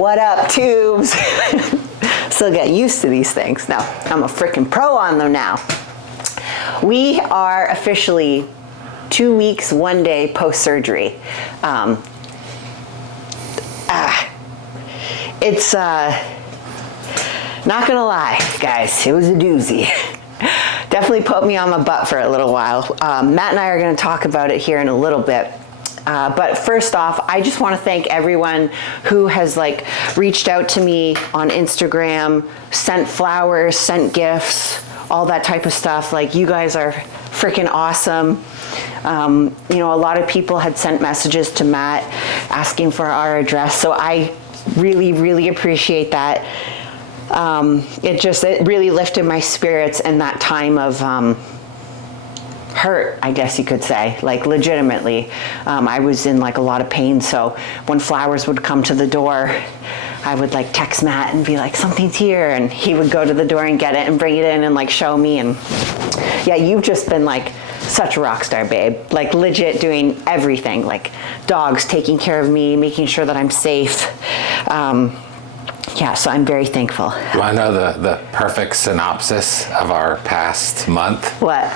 What up, tubes? Still get used to these things. Now, I'm a freaking pro on them now. We are officially 2 weeks, 1 day post-surgery. It's, not gonna lie, guys, it was a doozy. Definitely put me on my butt for a little while. Matt and I are gonna talk about it here in a little bit. But first off, I just want to thank everyone who has like reached out to me on Instagram, sent flowers, sent gifts, all that type of stuff. Like, you guys are freaking awesome. You know, a lot of people had sent messages to Matt asking for our address. So I really, really appreciate that. It really lifted my spirits in that time of, hurt, I guess you could say, like legitimately. I was in like a lot of pain, so when flowers would come to the door, I would like text Matt and be like, something's here, and he would go to the door and get it and bring it in and like show me. And yeah, you've just been like such a rock star, babe, like legit doing everything, like dogs, taking care of me, making sure that I'm safe. Yeah, so I'm very thankful. You want to know the perfect synopsis of our past month? What?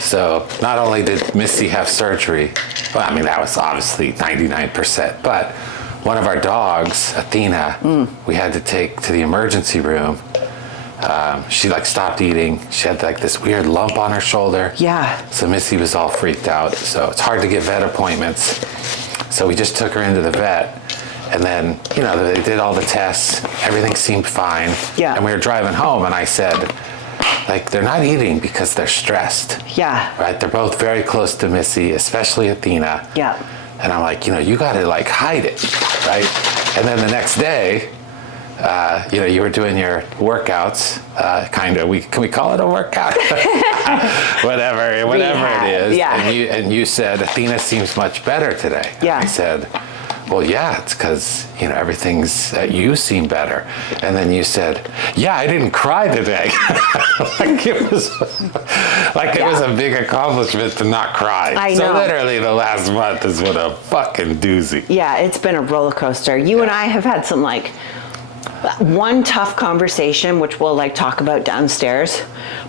So not only did Missy have surgery, well, I mean, that was obviously 99%, but one of our dogs, Athena, we had to take to the emergency room. She like stopped eating. She had like this weird lump on her shoulder. Yeah. So Missy was all freaked out. So it's hard to get vet appointments. So we just took her into the vet. And then, you know, they did all the tests. Everything seemed fine. Yeah. And we were driving home and I said, like, they're not eating because they're stressed. Yeah. Right? They're both very close to Missy, especially Athena. Yeah. And I'm like, you know, you got to like hide it, right? And then the next day, you know, you were doing your workouts, kind of. Can we call it a workout? whatever Rehab, it is. Yeah. And you said Athena seems much better today. Yeah. And I said, well, yeah, it's because, you know, you seem better. And then you said, yeah, I didn't cry today. Like it was a big accomplishment to not cry. I know. So literally the last month has been a fucking doozy. Yeah, it's been a roller coaster. You and I have had some like one tough conversation, which we'll like talk about downstairs.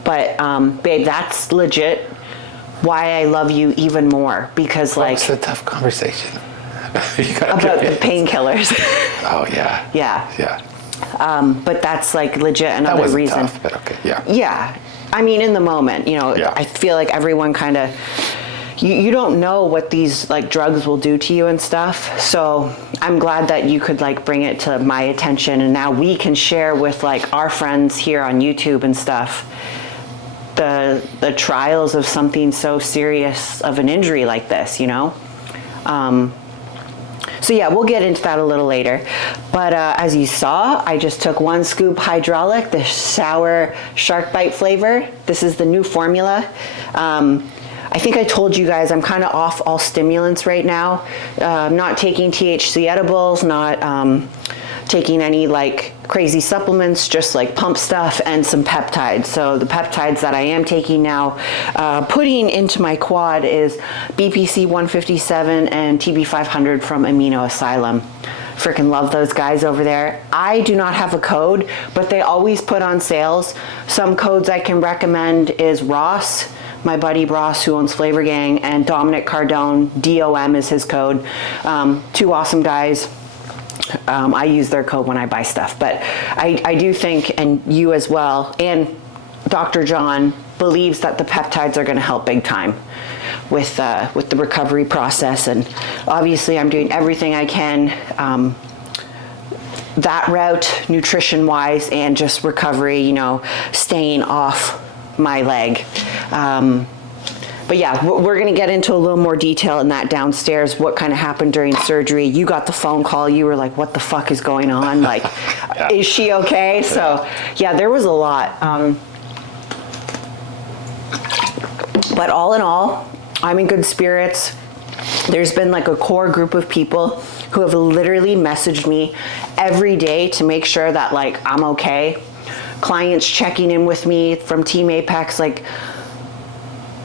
But babe, that's legit why I love you even more, because like. What's the tough conversation? About the painkillers. Oh yeah. Yeah. Yeah. But that's like legit another that wasn't reason. Tough, but okay. Yeah. Yeah. I mean, in the moment, you know, Yeah. I feel like everyone kind of, you don't know what these like drugs will do to you and stuff. So I'm glad that you could like bring it to my attention, and now we can share with like our friends here on YouTube and stuff the trials of something so serious of an injury like this, you know. So yeah, we'll get into that a little later. But as you saw, I just took 1 scoop hydraulic, the sour shark bite flavor. This is the new formula. I think I told you guys I'm kind of off all stimulants right now. I'm not taking THC edibles, not taking any like crazy supplements, just like pump stuff and some peptides. So the peptides that I am taking now, putting into my quad is BPC 157 and TB 500 from Amino Asylum. Freaking love those guys over there. I do not have a code, but they always put on sales. Some codes I can recommend is Ross, my buddy Ross, who owns Flavor Gang, and Dominic Cardone, DOM is his code. 2 awesome guys. I use their code when I buy stuff, but I do think, and you as well, and Dr. John believes that the peptides are going to help big time with the recovery process. And obviously I'm doing everything I can that route, nutrition wise, and just recovery, you know, staying off my leg. But yeah, we're going to get into a little more detail in that downstairs, what kind of happened during surgery. You got the phone call. You were like, what the fuck is going on? Like, yeah. Is she okay? Yeah. So yeah, there was a lot. But all in all, I'm in good spirits. There's been like a core group of people who have literally messaged me every day to make sure that like I'm okay. Clients checking in with me from Team Apex, like,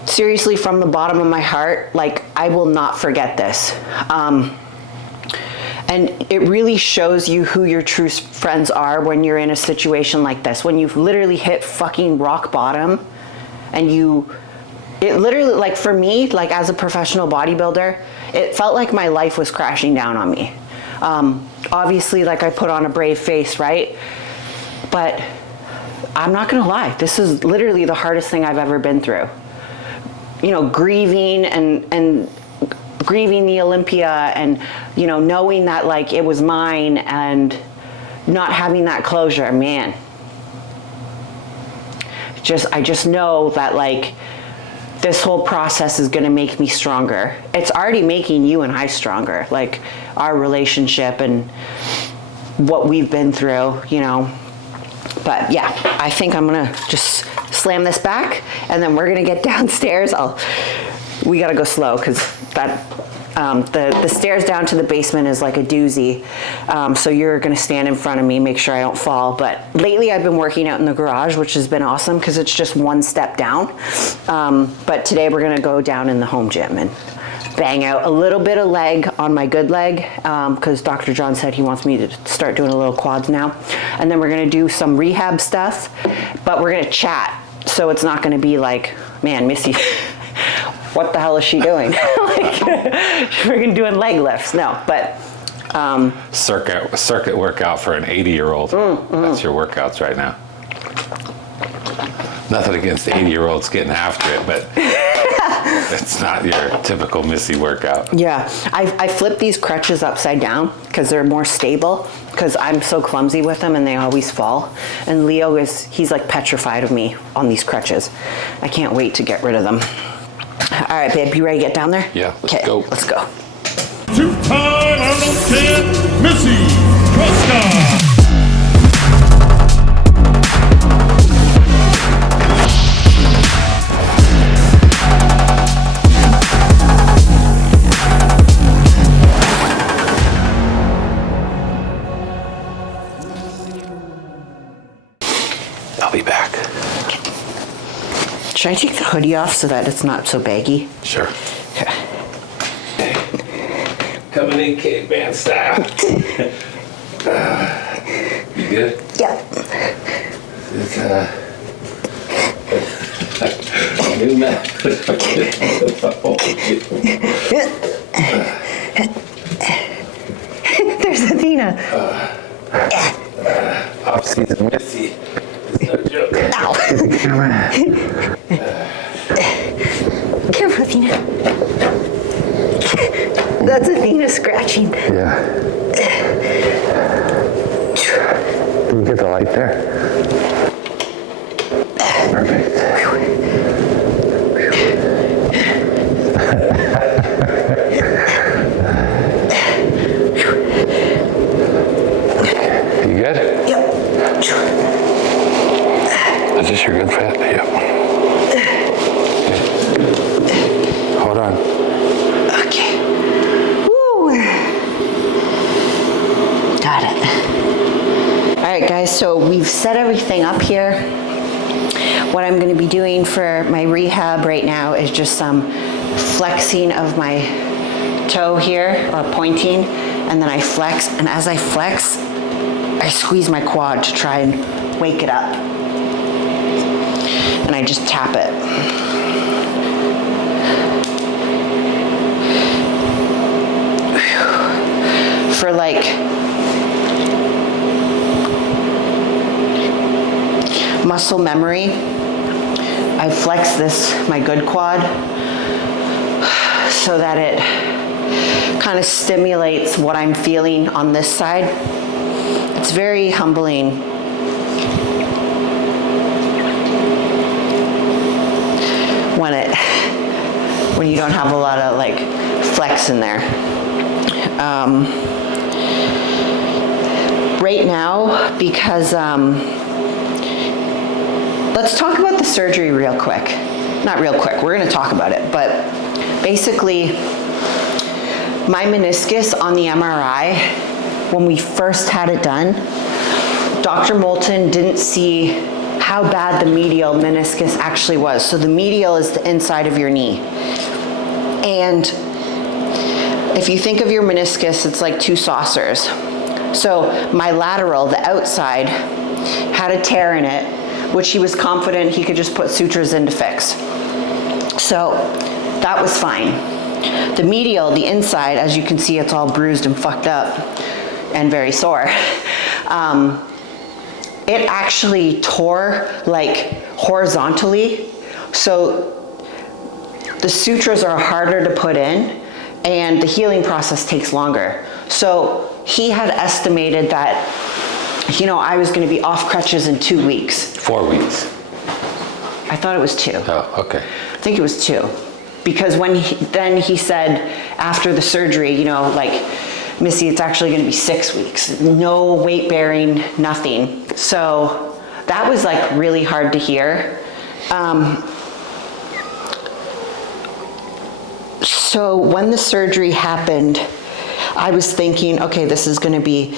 seriously, from the bottom of my heart, like, I will not forget this. And it really shows you who your true friends are when you're in a situation like this, when you've literally hit fucking rock bottom and it literally, like for me, like as a professional bodybuilder, it felt like my life was crashing down on me. Obviously, like I put on a brave face, right? But I'm not gonna lie, this is literally the hardest thing I've ever been through. You know, grieving and grieving the Olympia and, you know, knowing that like it was mine and not having that closure, man. I just know that like this whole process is gonna make me stronger. It's already making you and I stronger, like our relationship and what we've been through, you know. But yeah, I think I'm gonna just slam this back and then we're gonna get downstairs. We gotta go slow because that the stairs down to the basement is like a doozy. So you're gonna stand in front of me, make sure I don't fall. But lately I've been working out in the garage, which has been awesome because it's just one step down. But today we're gonna go down in the home gym and bang out a little bit of leg on my good leg because Dr. John said he wants me to start doing a little quads now. And then we're gonna do some rehab stuff, but we're gonna chat. So it's not gonna be like, man, Missy, what the hell is she doing? Like, we're doing leg lifts. No, but circuit workout for an 80-year-old. That's your workouts right now. Nothing against 80-year-olds getting after it, but it's not your typical Missy workout. Yeah, I flip these crutches upside down because they're more stable because I'm so clumsy with them and they always fall. And Leo he's like petrified of me on these crutches. I can't wait to get rid of them. All right, babe, you ready to get down there? Yeah, let's go. Let's go. Two-time Arnold champ, Missy Truscott. I'll be back. Should I take the hoodie off so that it's not so baggy? Sure. Okay. Coming in caveman style. You good? Yeah. It's new map. There's Athena. Off-season Missy. No joke. Ow. Careful, Athena. That's Athena scratching. Yeah. Can you get the light there? Perfect. You good? Yep. Is this your good fit? Yep. Hold on. Okay. Woo. Got it. All right, guys, so we've set everything up here. What I'm going to be doing for my rehab right now is just some flexing of my toe here, or pointing, and then I flex, and as I flex, I squeeze my quad to try and wake it up. And I just tap it. For like muscle memory, I flex my good quad so that it kind of stimulates what I'm feeling on this side. It's very humbling. When you don't have a lot of like flex in there. Right now, because let's talk about the surgery real quick. Not real quick, we're gonna talk about it, but basically my meniscus on the MRI, when we first had it done, Dr. Moulton didn't see how bad the medial meniscus actually was. So the medial is the inside of your knee. And if you think of your meniscus, it's like two saucers. So my lateral, the outside, had a tear in it, which he was confident he could just put sutures in to fix. So that was fine. The medial, the inside, as you can see, it's all bruised and fucked up and very sore. It actually tore like horizontally. So the sutures are harder to put in and the healing process takes longer. So he had estimated that, you know, I was going to be off crutches in 2 weeks. 4 weeks. I thought it was 2. Oh, okay. I think it was 2. Because then he said after the surgery, you know, like, Missy, it's actually going to be 6 weeks. No weight bearing, nothing. So that was like really hard to hear. So when the surgery happened, I was thinking, okay, this is going to be,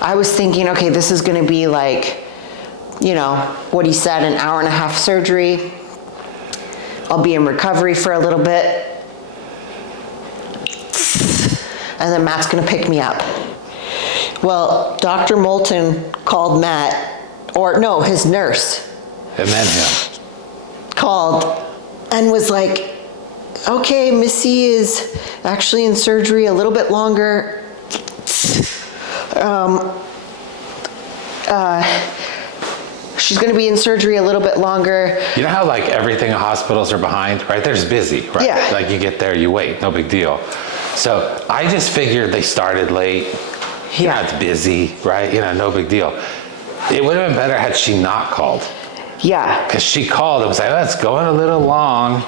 I was thinking, okay, this is going to be like, you know, what he said, an hour and a half surgery. I'll be in recovery for a little bit. And then Matt's going to pick me up. Well, Dr. Moulton called Matt, or no, his nurse. And then him. Called and was like, okay, Missy is actually in surgery a little bit longer. She's going to be in surgery a little bit longer. You know how like everything in hospitals are behind, right? They're just busy, right? Yeah. Like you get there, you wait, no big deal. So I just figured they started late. You know, it's busy, right? You know, no big deal. It would have been better had she not called. Yeah. Because she called and was like, oh, it's going a little long.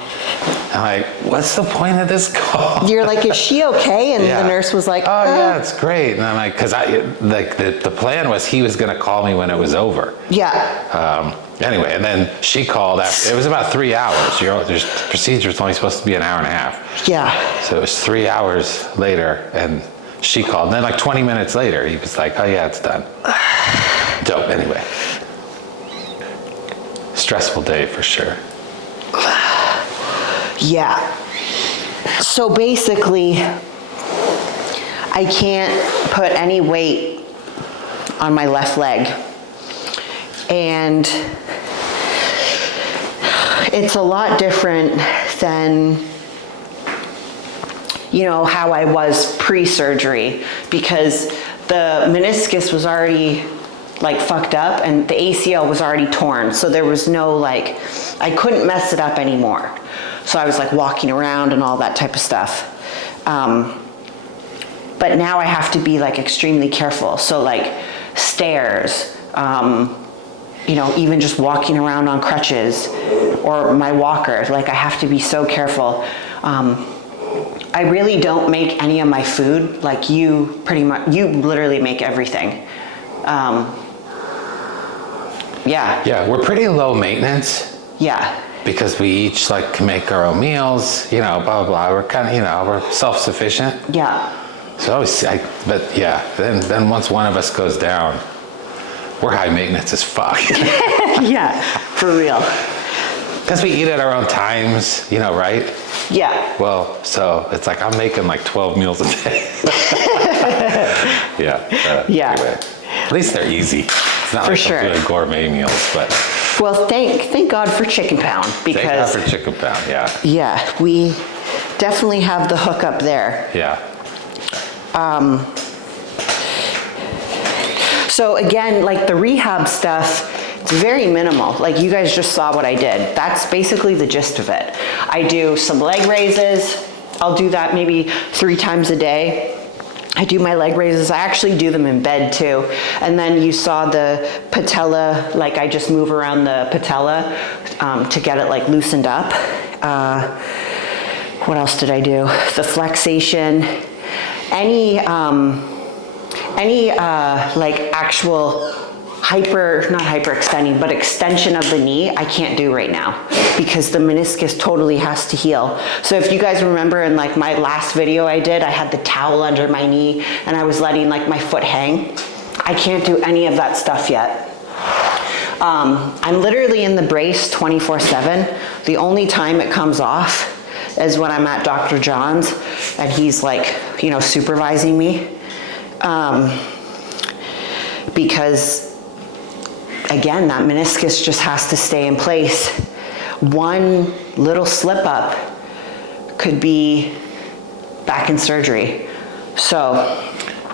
I'm like, what's the point of this call? You're like, is she okay? And Yeah. the nurse was like, oh yeah, it's great. And I'm like, because the plan was he was going to call me when it was over. Yeah. Anyway, and then she called after, it was about 3 hours. There's procedure is only supposed to be an hour and a half. Yeah. So it was 3 hours later and she called. And then like 20 minutes later, he was like, oh yeah, it's done. Dope, anyway. Stressful day for sure. Yeah. So basically, I can't put any weight on my left leg. And it's a lot different than, you know, how I was pre-surgery, because the meniscus was already like fucked up and the ACL was already torn. So there was no like, I couldn't mess it up anymore. So I was like walking around and all that type of stuff. But now I have to be like extremely careful. So like stairs, you know, even just walking around on crutches or my walker, like I have to be so careful. I really don't make any of my food. Like you literally make everything. Yeah. Yeah, we're pretty low maintenance. Yeah. Because we each like can make our own meals, you know, blah, blah, blah. We're kind of, you know, we're self-sufficient. Yeah. So but yeah, then once one of us goes down, we're high maintenance as fuck. Yeah, for real. Because we eat at our own times, you know, right? Yeah. Well, so it's like I'm making like 12 meals a day. Yeah. Yeah. Anyway, at least they're easy. It's not For like sure. I'm doing gourmet meals, but Well, thank God for chicken pound, because thank God for chicken pound. Yeah. yeah, we definitely have the hookup there. Yeah. So again, like the rehab stuff, it's very minimal. Like you guys just saw what I did. That's basically the gist of it. I do some leg raises. I'll do that maybe 3 times a day. I do my leg raises. I actually do them in bed too. And then you saw the patella, like I just move around the patella to get it like loosened up. What else did I do? The flexation, any like actual not hyperextending, but extension of the knee, I can't do right now because the meniscus totally has to heal. So if you guys remember in like my last video I did, I had the towel under my knee and I was letting like my foot hang. I can't do any of that stuff yet. I'm literally in the brace 24/7. The only time it comes off is when I'm at Dr. John's and he's like, you know, supervising me. Because again, that meniscus just has to stay in place. One little slip up could be back in surgery. So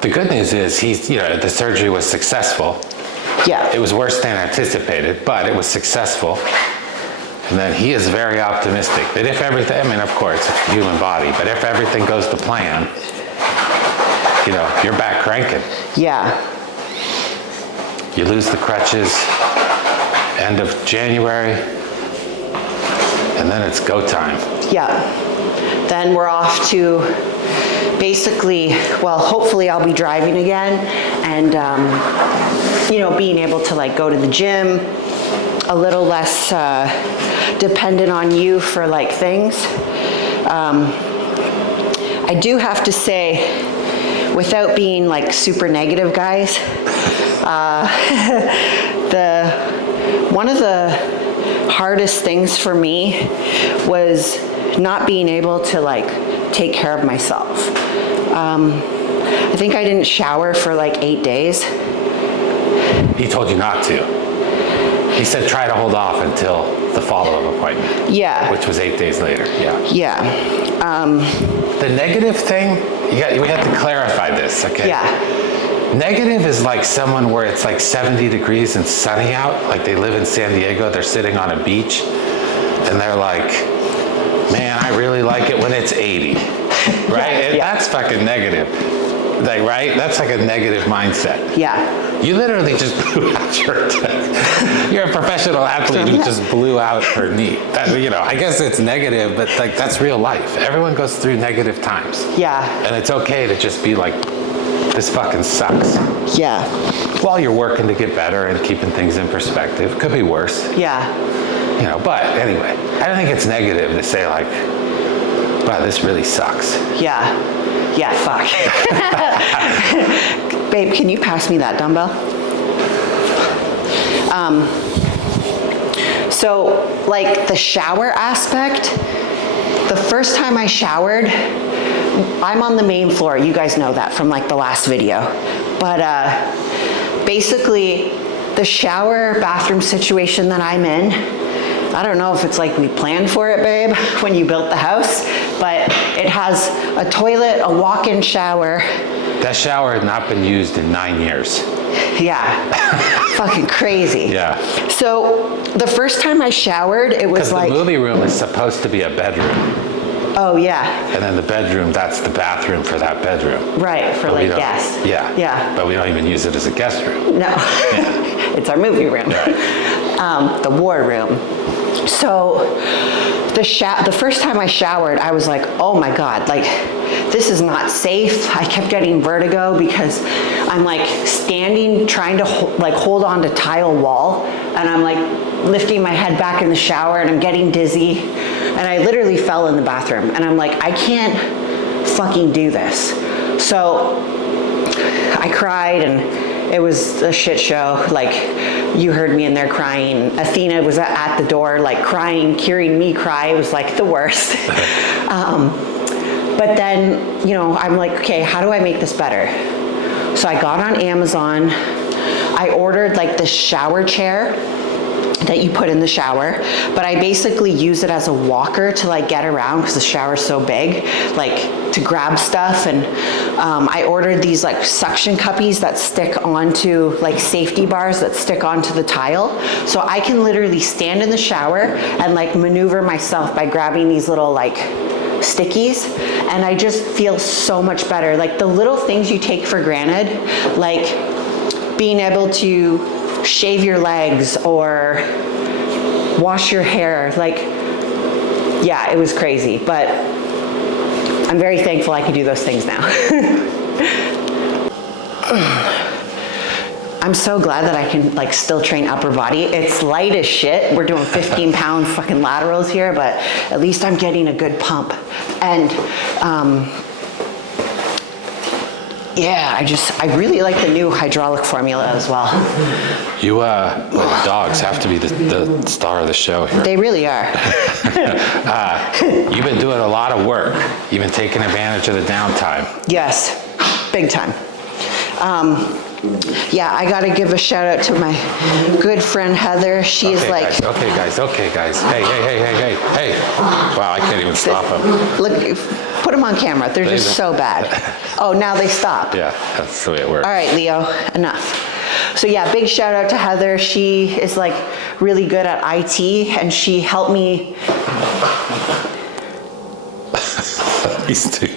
the good news is the surgery was successful. yeah. It was worse than anticipated, but it was successful. And then he is very optimistic that if everything, I mean, of course, it's the human body, but if everything goes to plan, you're back cranking. Yeah. You lose the crutches end of January, and then it's go time. Yeah. Then we're off to basically, well, hopefully I'll be driving again and, being able to like go to the gym, a little less dependent on you for like things. I do have to say, without being like super negative, guys, one of the hardest things for me was not being able to like take care of myself. I think I didn't shower for like 8 days. He told you not to. He said try to hold off until the follow-up appointment. Yeah. Which was 8 days later. Yeah. Yeah. The negative thing, we have to clarify this, okay? Yeah. Negative is like someone where it's like 70 degrees and sunny out, like they live in San Diego, they're sitting on a beach, and they're like, man, I really like it when it's 80, right? Yeah. That's fucking negative, like, right? That's like a negative mindset. Yeah. You literally just blew out you're a professional athlete who just blew out her knee. That, I guess it's negative, but like that's real life. Everyone goes through negative times. Yeah. And it's okay to just be like, this fucking sucks. Yeah. While you're working to get better and keeping things in perspective. Could be worse. Yeah. But anyway, I don't think it's negative to say like, wow, this really sucks. Yeah. Yeah, fuck. Babe, can you pass me that dumbbell? So, like the shower aspect, the first time I showered, I'm on the main floor. You guys know that from like the last video. But basically, the shower bathroom situation that I'm in, I don't know if it's like we planned for it, babe, when you built the house, but it has a toilet, a walk-in shower. That shower had not been used in 9 years. Yeah, fucking crazy. Yeah. So the first time I showered, it was like... Because the movie room is supposed to be a bedroom. Oh, yeah. And then the bedroom, that's the bathroom for that bedroom. Right, for like guests. Yeah. Yeah. But we don't even use it as a guest room. No, Yeah. It's our movie room. Right. The war room. So the first time I showered, I was like, oh my God, like this is not safe. I kept getting vertigo because I'm like standing, trying to hold on to tile wall, and I'm like lifting my head back in the shower and I'm getting dizzy. And I literally fell in the bathroom and I'm like, I can't fucking do this. So I cried and it was a shit show. Like, you heard me in there crying. Athena was at the door, like crying, hearing me cry. It was like the worst. But then, I'm like, okay, how do I make this better? So I got on Amazon. I ordered like the shower chair that you put in the shower, but I basically use it as a walker to like get around because the shower's so big, like to grab stuff. And I ordered these like suction cuppies that stick onto like safety bars that stick onto the tile. So I can literally stand in the shower and like maneuver myself by grabbing these little like stickies, and I just feel so much better. Like the little things you take for granted, like being able to shave your legs or wash your hair, like, yeah, it was crazy, but I'm very thankful I can do those things now. I'm so glad that I can like still train upper body. It's light as shit. We're doing 15-pound fucking laterals here, but at least I'm getting a good pump. And Yeah, I really like the new hydraulic formula as well. You, well, the dogs have to be the star of the show here. They really are. You've been doing a lot of work. You've been taking advantage of the downtime. Yes, big time. Yeah, I gotta give a shout out to my good friend Heather. She's Okay, like, guys, okay, guys. Hey. Wow, I can't even stop them. look, put them on camera. They're just so bad. Oh, now they stop. Yeah, that's the way it works. All right, Leo, enough. So yeah, big shout out to Heather. She is like really good at IT, and she helped me. These two.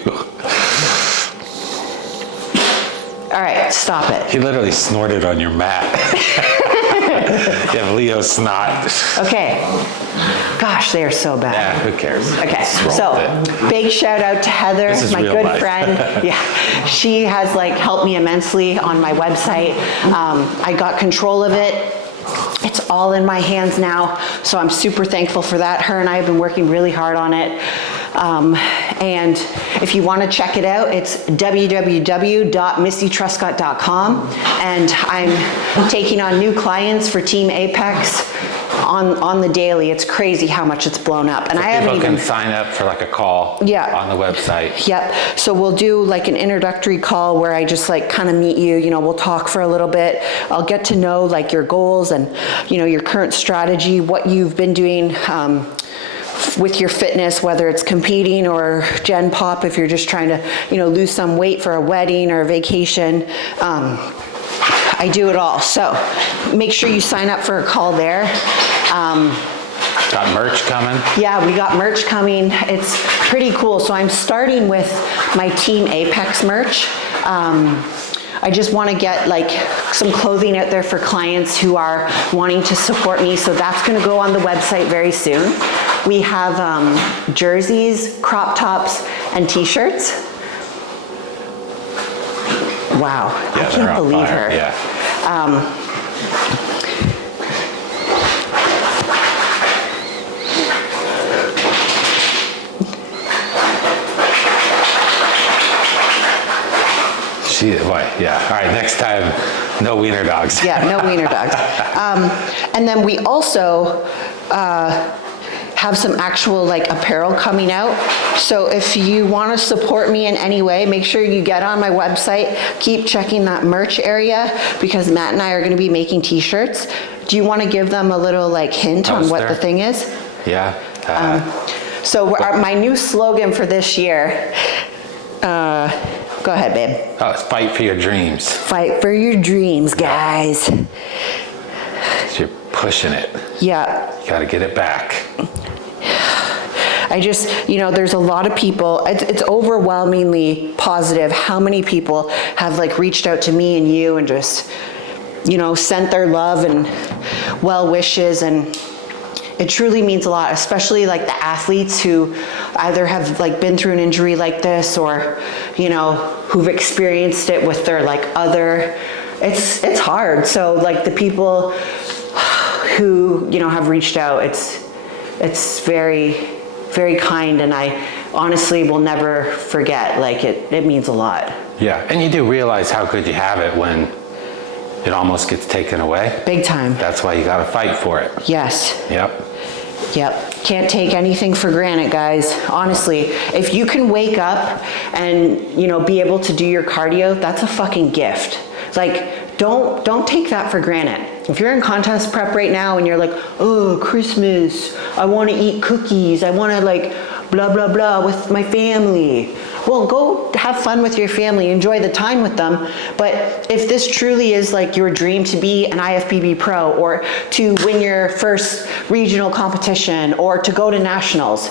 All right, stop it. He literally snorted on your mat. You have Leo snot. Okay. Gosh, they are so bad. Yeah, who cares? Okay, Just roll so with it. big shout out to Heather, This is my real good life. friend. Yeah, she has like helped me immensely on my website. I got control of it. It's all in my hands now, so I'm super thankful for that. Her and I have been working really hard on it. And if you want to check it out, it's www.missytruscott.com. And I'm taking on new clients for Team Apex on the daily. It's crazy how much it's blown up. And I haven't People even can sign up for like a call on the website. Yep. So we'll do like an introductory call where I just like kind of meet you, you know, we'll talk for a little bit. I'll get to know like your goals and, you know, your current strategy, what you've been doing with your fitness, whether it's competing or Gen Pop, if you're just trying to, you know, lose some weight for a wedding or a vacation. I do it all. So make sure you sign up for a call there. Got merch coming? Yeah, we got merch coming. It's pretty cool. So I'm starting with my Team Apex merch. I just want to get like some clothing out there for clients who are wanting to support me. So that's going to go on the website very soon. We have jerseys, crop tops, and t-shirts. Wow, Yeah, I can't believe her. Yeah. Yeah. All right, next time, no wiener dogs. Yeah, no wiener dogs. And then we also have some actual like apparel coming out. So if you want to support me in any way, make sure you get on my website, keep checking that merch area because Matt and I are going to be making t-shirts. Do you want to give them a little like hint on what the thing is? Yeah. So my new slogan for this year, go ahead, babe. Oh, it's fight for your dreams. Fight for your dreams, guys. So you're pushing it. Yeah. You got to get it back. I just, you know, there's a lot of people, it's overwhelmingly positive how many people have like reached out to me and you and just, you know, sent their love and well wishes, and it truly means a lot, especially like the athletes who either have like been through an injury like this or, you know, who've experienced it with their like other, it's hard. So like the people who, you know, have reached out, it's very, very kind, and I honestly will never forget. Like it means a lot. Yeah, and you do realize how good you have it when it almost gets taken away. Big time. That's why you got to fight for it. Yes. Yep. Yep. Can't take anything for granted, guys. Honestly, if you can wake up and, you know, be able to do your cardio, that's a fucking gift. Like, don't take that for granted. If you're in contest prep right now and you're like, oh, Christmas, I want to eat cookies, I want to like blah, blah, blah with my family. Well, go have fun with your family, enjoy the time with them. But if this truly is like your dream to be an IFBB pro or to win your first regional competition or to go to nationals,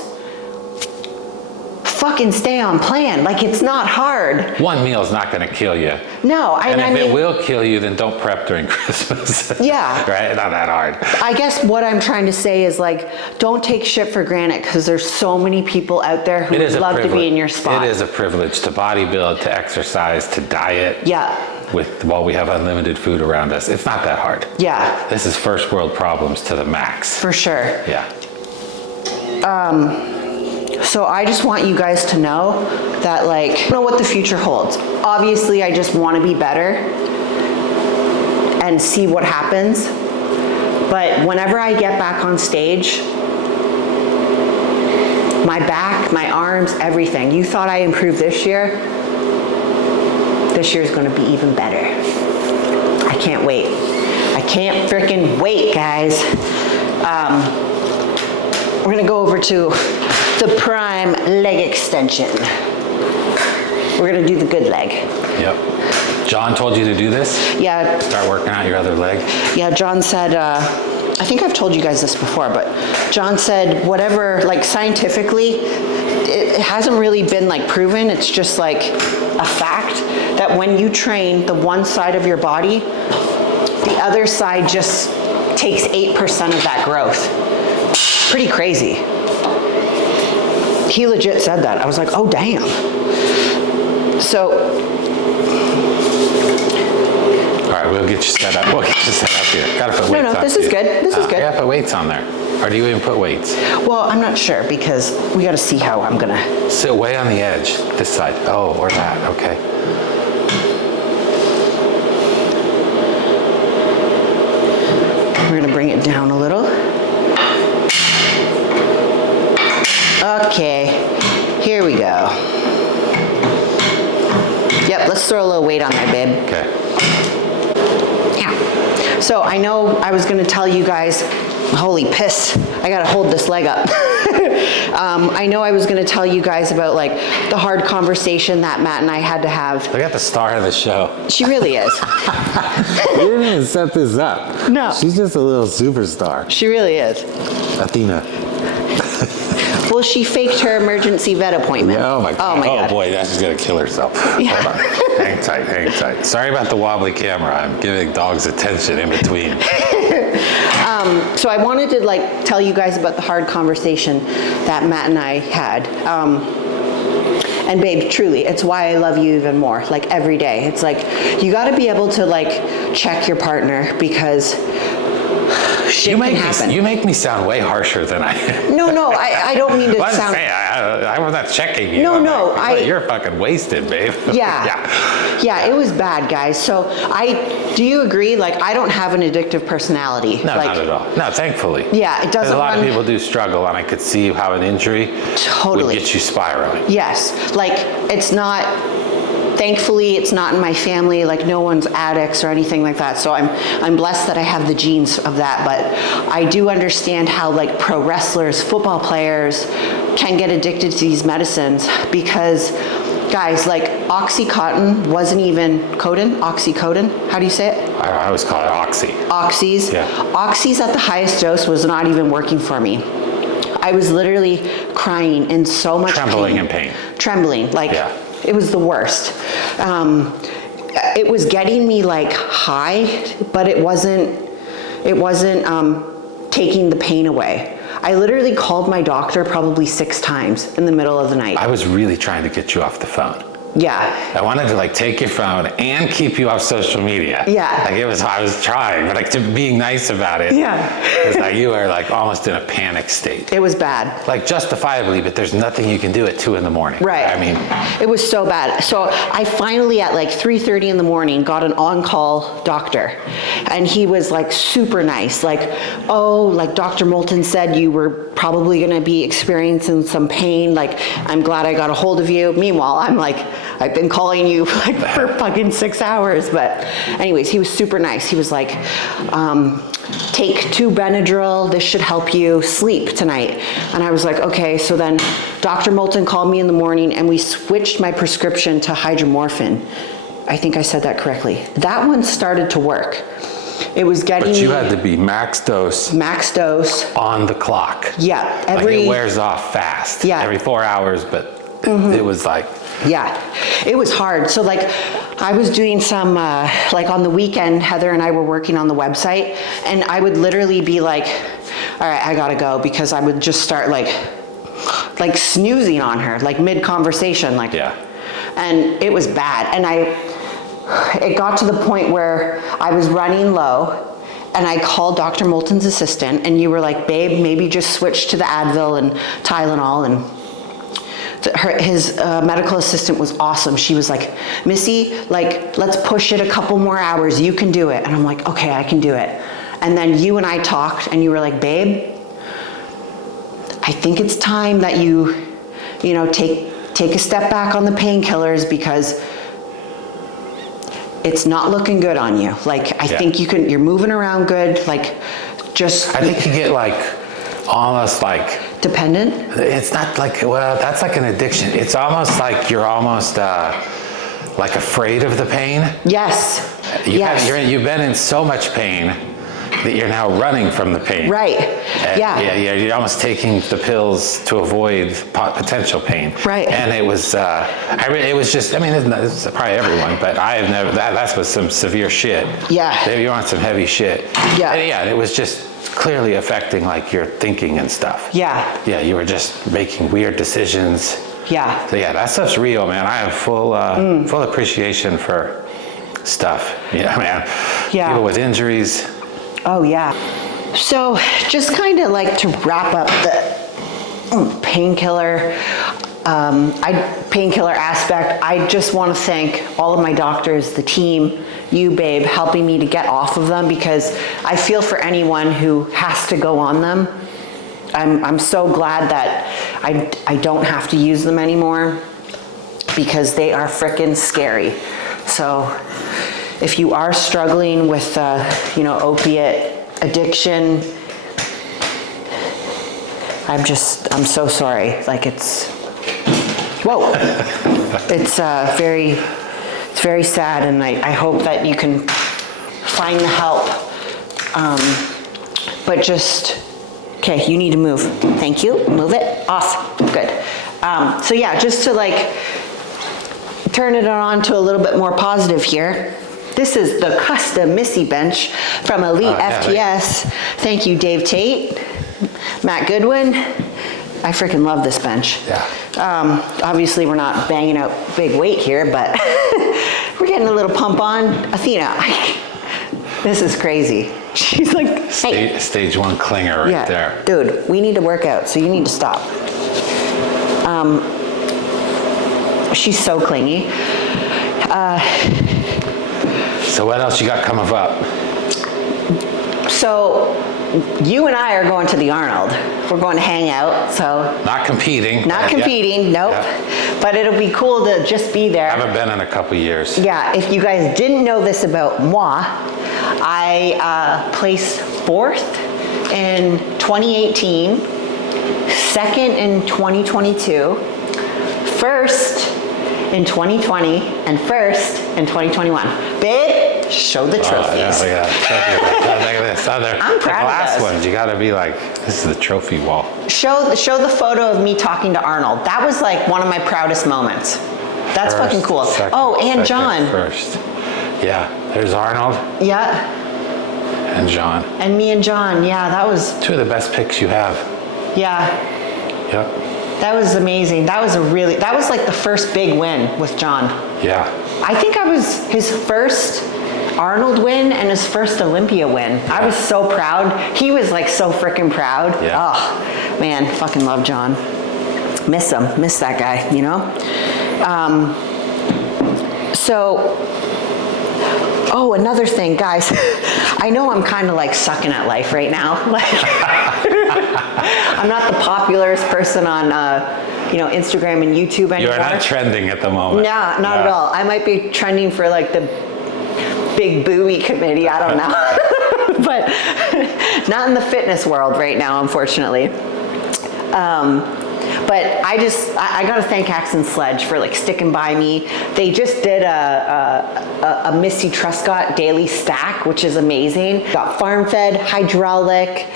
fucking stay on plan. Like, it's not hard. One meal is not going to kill you. No, And I if mean, it will kill you, then don't prep during Christmas. Yeah. Right? Not that hard. I guess what I'm trying to say is like, don't take shit for granted because there's so many people out there who would love to be in your spot. It is a privilege to bodybuild, to exercise, to diet. Yeah. While we have unlimited food around us. It's not that hard. Yeah. This is first world problems to the max. For sure. Yeah. So I just want you guys to know that, like, I don't know what the future holds. Obviously, I just want to be better and see what happens. But whenever I get back on stage, my back, my arms, everything. You thought I improved this year? This year's going to be even better. I can't wait. I can't freaking wait, guys. We're going to go over to the prime leg extension. We're going to do the good leg. Yep. John told you to do this? Yeah. Start working out your other leg? Yeah, John said, I think I've told you guys this before, but John said whatever, like scientifically, it hasn't really been like proven. It's just like a fact that when you train the one side of your body, the other side just takes 8% of that growth. Pretty crazy. He legit said that. I was like, oh, damn. So, all right, we'll get you set up. We'll get you set up here. Gotta put weights on. No, this is good. This is good. Yeah, put weights on there. Or do you even put weights? Well, I'm not sure because we got to see how I'm gonna. Sit way on the edge, this side. Oh, or that, okay. We're gonna bring it down a little. Okay, here we go. Yep, let's throw a little weight on there, babe. Okay. Yeah. So I know I was gonna tell you guys, holy piss, I gotta hold this leg up. I know I was gonna tell you guys about like the hard conversation that Matt and I had to have. Look at the star of the show. She really is. You didn't even set this up. No. She's just a little superstar. She really is. Athena. Well, she faked her emergency vet appointment. Oh my God. Oh my God. Oh boy, she's gonna kill herself. Yeah. Hold on. Hang tight, hang tight. Sorry about the wobbly camera. I'm giving dogs attention in between. So I wanted to like tell you guys about the hard conversation that Matt and I had. And babe, truly, it's why I love you even more, like every day. It's like, you gotta be able to like check your partner because shit can happen. You make me sound way harsher than I am. No, I don't mean to sound. I was not checking you. No, you're fucking wasted, babe. Yeah, it was bad, guys. So do you agree? Like, I don't have an addictive personality. No, like, not at all. No, thankfully. Yeah, it doesn't. A lot of people do struggle, and I could see how an injury Totally. would get you spiraling. Yes, like it's not. Thankfully, it's not in my family. Like no one's addicts or anything like that. So I'm blessed that I have the genes of that. But I do understand how like pro wrestlers, football players can get addicted to these medicines because, guys, like Oxycontin wasn't even Oxycodone. How do you say it? I always call it Oxy. Oxys. Yeah. Oxys at the highest dose was not even working for me. I was literally crying in so much Trembling pain. in pain. Trembling, like. Yeah. It was the worst. It was getting me like high, but it wasn't taking the pain away. I literally called my doctor probably 6 times in the middle of the night. I was really trying to get you off the phone. Yeah. I wanted to like take your phone and keep you off social media. Yeah. Like I was trying, but like to being nice about it. Yeah. It's like you were like almost in a panic state. It was bad. Like justifiably, but there's nothing you can do at 2 a.m. Right. I mean, it was so bad. So I finally at like 3:30 in the morning got an on-call doctor, and he was like super nice. Like, oh, like Dr. Moulton said you were probably gonna be experiencing some pain. Like, I'm glad I got a hold of you. Meanwhile, I'm like, I've been calling you like for fucking 6 hours. But anyways, he was super nice. He was like, take 2 Benadryl. This should help you sleep tonight. And I was like, okay. So then Dr. Moulton called me in the morning and we switched my prescription to hydromorphine. I think I said that correctly. That one started to work. It was getting. But you had to be max dose. Max dose. On the clock. Yeah. Like it wears off fast. Yeah. Every 4 hours, but it was like. Yeah, it was hard. So like I was doing some, like on the weekend, Heather and I were working on the website and I would literally be like, all right, I gotta go because I would just start like snoozing on her, like mid-conversation, like. Yeah. And it was bad. And it got to the point where I was running low and I called Dr. Moulton's assistant and you were like, babe, maybe just switch to the Advil and Tylenol and his medical assistant was awesome. She was like, Missy, like, let's push it a couple more hours. You can do it. And I'm like, okay, I can do it. And then you and I talked and you were like, babe, I think it's time that you know, take a step back on the painkillers because it's not looking good on you. Like, I think you're moving around good. Like, just. I think you get like, almost like. Dependent? It's not like, well, that's like an addiction. It's almost like you're almost like afraid of the pain. Yes. You've been in so much pain that you're now running from the pain. Right. Yeah, you're almost taking the pills to avoid potential pain. Right. And it was, it was just, I mean, it's probably everyone, but I have never, that was some severe shit. Yeah. You want some heavy shit. Yeah. And yeah, it was just clearly affecting like your thinking and stuff. Yeah. Yeah, you were just making weird decisions. Yeah. So yeah, that stuff's real, man. I have full appreciation for stuff. Yeah, man. Yeah. People with injuries. Oh yeah. So just kind of like to wrap up the painkiller aspect, I just want to thank all of my doctors, the team, you, babe, helping me to get off of them, because I feel for anyone who has to go on them. I'm so glad that I don't have to use them anymore, because they are frickin' scary. So if you are struggling with, opiate addiction, I'm so sorry. Like it's very sad, and I hope that you can find the help. But just, okay, you need to move. Thank you. Move it off. Good. So yeah, just to like turn it on to a little bit more positive here. This is the custom Missy bench from EliteFTS. Thank you, Dave Tate, Matt Goodwin. I freaking love this bench. Yeah. Obviously, we're not banging out big weight here, but we're getting a little pump on. Athena, this is crazy. She's like, hey. Stage 1 clinger right there. Dude, we need to work out, so you need to stop. She's so clingy. So what else you got coming up? So you and I are going to the Arnold. We're going to hang out, so. Not competing. Not competing, nope. Yeah. But it'll be cool to just be there. Haven't been in a couple years. Yeah, if you guys didn't know this about moi, I placed 4th in 2018, 2nd in 2022, 1st in 2020, and 1st in 2021. Babe, show the trophies. Yeah, look at this. I'm proud of the last those. ones, you gotta be like, this is the trophy wall. Show the photo of me talking to Arnold. That was like one of my proudest moments. That's fucking cool. And John. First. Yeah, there's Arnold. Yeah. And John. And me and John, yeah, that was. 2 of the best pics you have. Yeah. Yep. That was amazing. That was like the first big win with John. Yeah. I think I was his first Arnold win and his first Olympia win. I was so proud. He was like so freaking proud. Yeah. Oh, man, fucking love John. Miss him, miss that guy, you know? Another thing, guys. I know I'm kind of like sucking at life right now. Like, I'm not the popularest person on, Instagram and YouTube anymore. You're not trending at the moment. No, not at all. I might be trending for like the big booby committee. I don't know. But not in the fitness world right now, unfortunately. But I got to thank Axe and Sledge for like sticking by me. They just did a Missy Truscott daily stack, which is amazing. Got farm fed, hydraulic,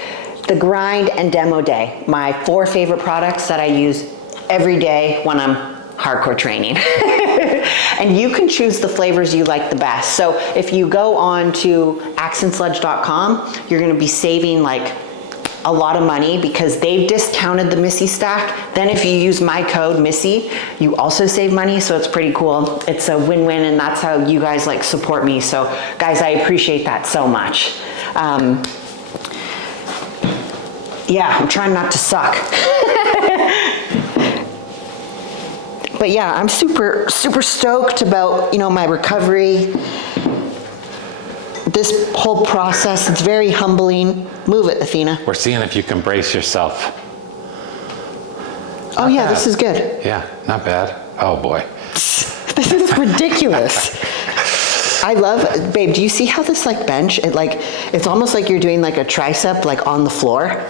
the grind, and demo day. My 4 favorite products that I use every day when I'm hardcore training. And you can choose the flavors you like the best. So if you go on to axandsledge.com, you're going to be saving like a lot of money because they've discounted the Missy stack. Then if you use my code Missy, you also save money, so it's pretty cool. It's a win-win, and that's how you guys like support me. So guys, I appreciate that so much. Yeah, I'm trying not to suck. But yeah, I'm super stoked about, you know, my recovery. This whole process, it's very humbling. Move it, Athena. We're seeing if you can brace yourself. Oh yeah, bad. this is good. Yeah, not bad. Oh boy. This is ridiculous. I love, babe, do you see how this like bench, it's almost like you're doing like a tricep like on the floor.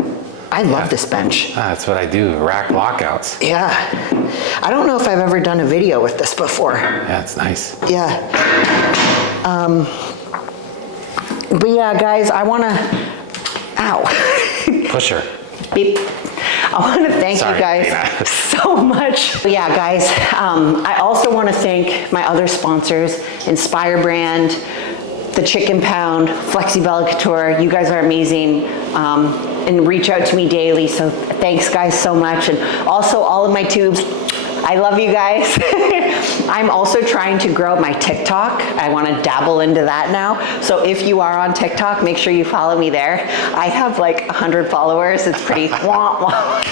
I love this bench. That's what I do, rack lockouts. Yeah. I don't know if I've ever done a video with this before. Yeah, it's nice. Yeah. But yeah, guys, I want to, ow. Push her. Beep. I want to thank Sorry, you guys Dana. so much. But yeah, guys, I also want to thank my other sponsors, Enspire Brand, the Chicken Pound, Flexibella Couture. You guys are amazing. And reach out to me daily. So thanks guys so much. And also all of my tubes, I love you guys. I'm also trying to grow my TikTok. I want to dabble into that now. So if you are on TikTok, make sure you follow me there. I have like 100 followers. It's pretty wah wah.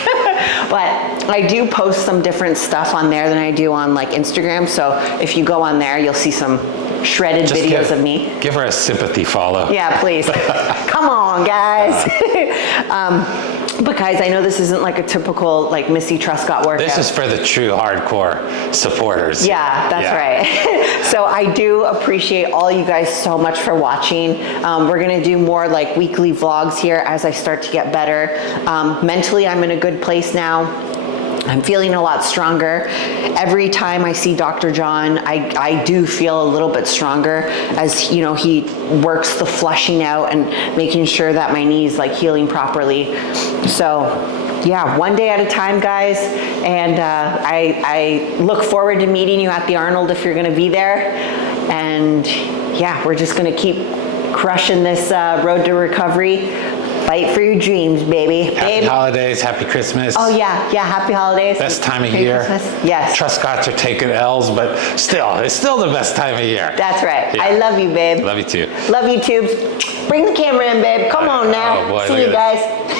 But I do post some different stuff on there than I do on like Instagram. So if you go on there, you'll see some shredded videos of me. Give her a sympathy follow. Yeah, please. Come on, guys. But guys, I know this isn't like a typical like Missy Truscott workout. This is for the true hardcore supporters. Yeah, that's right. So I do appreciate all you guys so much for watching. We're gonna do more like weekly vlogs here as I start to get better. Mentally, I'm in a good place now. I'm feeling a lot stronger. Every time I see Dr. John, I do feel a little bit stronger as, you know, he works the flushing out and making sure that my knee's like healing properly. So yeah, one day at a time, guys. And I look forward to meeting you at the Arnold if you're gonna be there. And yeah, we're just gonna keep crushing this road to recovery. Fight for your dreams, baby. Happy holidays, happy Christmas. Oh yeah, happy holidays. Best time of Merry year. Christmas. Yes. Truscotts are taking L's, but still, it's still the best time of year. That's right. Yeah. I love you, babe. Love you too. Love you, tubes. Bring the camera in, babe. Come on now. Oh boy, See look you at this. guys.